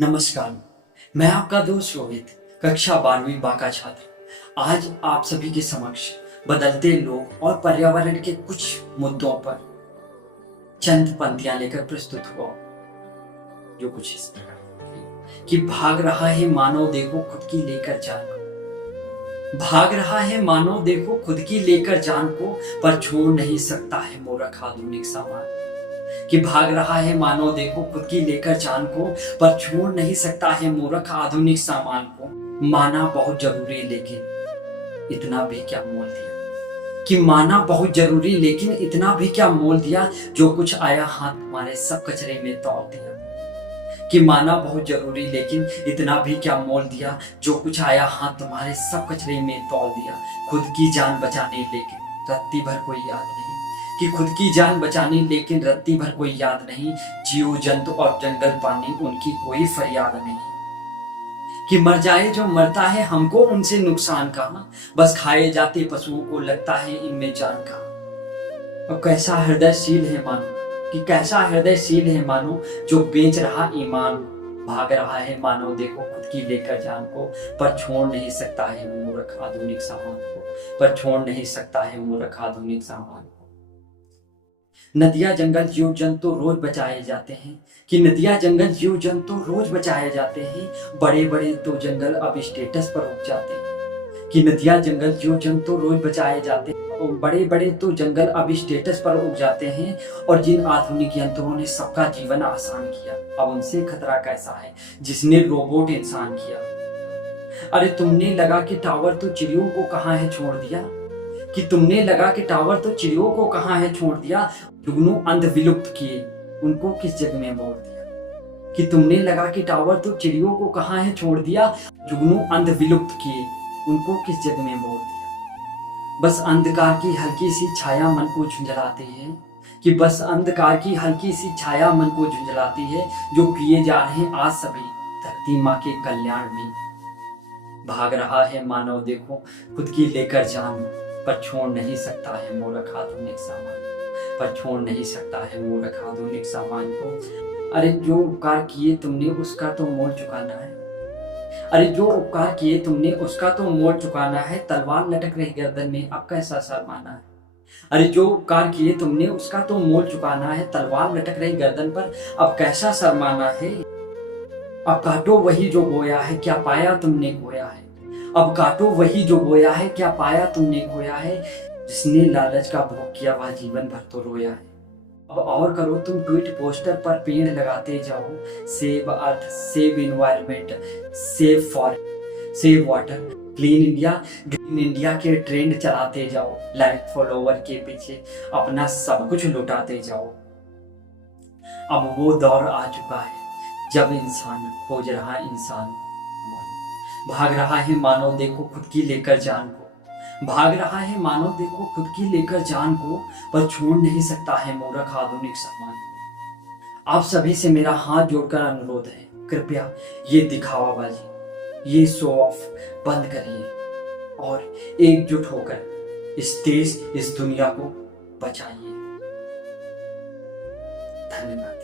नमस्कार। मैं आपका दोस्त रोहित, कक्षा 12वीं बाका छात्र। आज आप सभी के समक्ष बदलते लोग और पर्यावरण के कुछ मुद्दों पर चंद पंक्तियां लेकर प्रस्तुत हुआ, जो कुछ इस प्रकार कि भाग रहा है मानव देखो खुद की लेकर जान को, भाग रहा है मानव देखो खुद की लेकर जान को, पर छोड़ नहीं सकता है मूर्ख आधुनिक सामान। कि भाग रहा है मानो देखो खुद की लेकर जान को, पर छोड़ नहीं सकता है मूर्ख आधुनिक सामान को। माना बहुत जरूरी लेकिन इतना भी क्या मोल दिया, कि माना बहुत जरूरी लेकिन इतना भी क्या मोल दिया, जो कुछ आया हाथ हमारे सब कचरे में तौल दिया। कि माना बहुत जरूरी लेकिन इतना भी क्या मोल दिया, जो कुछ आया हाथ तुम्हारे सब कचरे में तौल दिया। खुद की जान बचाने लेकिन रत्ती भर कोई याद नहीं, कि खुद की जान बचाने लेकिन रत्ती भर कोई याद नहीं। जीव जंतु और जंगल पानी उनकी कोई फरियाद नहीं। कि मर जाए जो मरता है हमको उनसे नुकसान कहाँ, बस खाए जाते पशुओं को लगता है इनमें जान कहाँ। और कैसा हृदयशील है मानो, कि कैसा हृदयशील है मानो, जो बेच रहा ईमान। भाग रहा है मानो देखो खुद की लेकर जान को, पर छोड़ नहीं सकता है मूर्ख आधुनिक सामान को, पर छोड़ नहीं सकता है मूर्ख आधुनिक सामान को। नदियां जंगल जीव जंतु रोज बचाए जाते हैं, कि नदियां जंगल जीव जंतु रोज बचाए जाते हैं। बड़े बड़े तो जंगल अब स्टेटस पर उग जाते हैं, कि नदियां जंगल जीव जंतु रोज बचाए जाते हैं। बड़े बड़े तो जंगल अब स्टेटस पर उग जाते हैं। और जिन आधुनिक यंत्रों ने सबका जीवन आसान किया, अब उनसे खतरा कैसा है जिसने रोबोट इंसान किया। अरे तुमने लगा कि टावर तो चिड़ियों को कहाँ है छोड़ दिया, कि तुमने लगा कि टावर तो चिड़ियों को कहाँ है छोड़ दिया। जुगनू अंध विलुप्त किए उनको किस जग में मोड़ दिया। कि तुमने लगा कि टावर तो चिड़ियों को कहाँ है छोड़ दिया, जुगनू अंध विलुप्त किए उनको किस जग में मोड़ दिया। बस अंधकार की हल्की सी छाया मन को झुंझलाती है, कि बस अंधकार की हल्की सी छाया मन को झुंझलाती है, जो किए जा रहे हैं आज सभी धरती माँ के कल्याण में। भाग रहा है मानव देखो खुद की लेकर जान, पर छोड़ नहीं सकता है मूर्ख आधुनिक सामान, पर छोड़ नहीं सकता है मूर्ख आधुनिक सामान को। अरे जो उपकार किए तुमने उसका तो मोल चुकाना है, अरे जो उपकार किए तुमने उसका तो मोल चुकाना है। तलवार लटक रही गर्दन में अब कैसा शर्माना है, अरे जो उपकार किए तुमने उसका तो मोल चुकाना है। तलवार लटक रही गर्दन पर अब कैसा शर्माना है। अब काटो वही जो बोया है, क्या पाया तुमने खोया है। अब काटो वही जो बोया है, क्या पाया तुमने खोया है। जिसने लालच का भोग किया वह जीवन भर तो रोया है। अब और करो तुम ट्वीट पोस्टर पर पेड़ लगाते जाओ, save earth save environment save for save water clean India green India के ट्रेंड चलाते जाओ। लाइक फॉलोवर के पीछे अपना सब कुछ लुटाते जाओ। अब वो दौर आ चुका है जब इंसान खोज रहा इंसान, भाग रहा है मानव देखो खुद की लेकर जान को, भाग रहा है मानव देखो खुद की लेकर जान को, पर छोड़ नहीं सकता है मूर्ख आधुनिक सामान। आप सभी से मेरा हाथ जोड़कर अनुरोध है, कृपया ये दिखावाबाजी, ये शो ऑफ बंद करिए और एकजुट होकर इस देश इस दुनिया को बचाइए। धन्यवाद।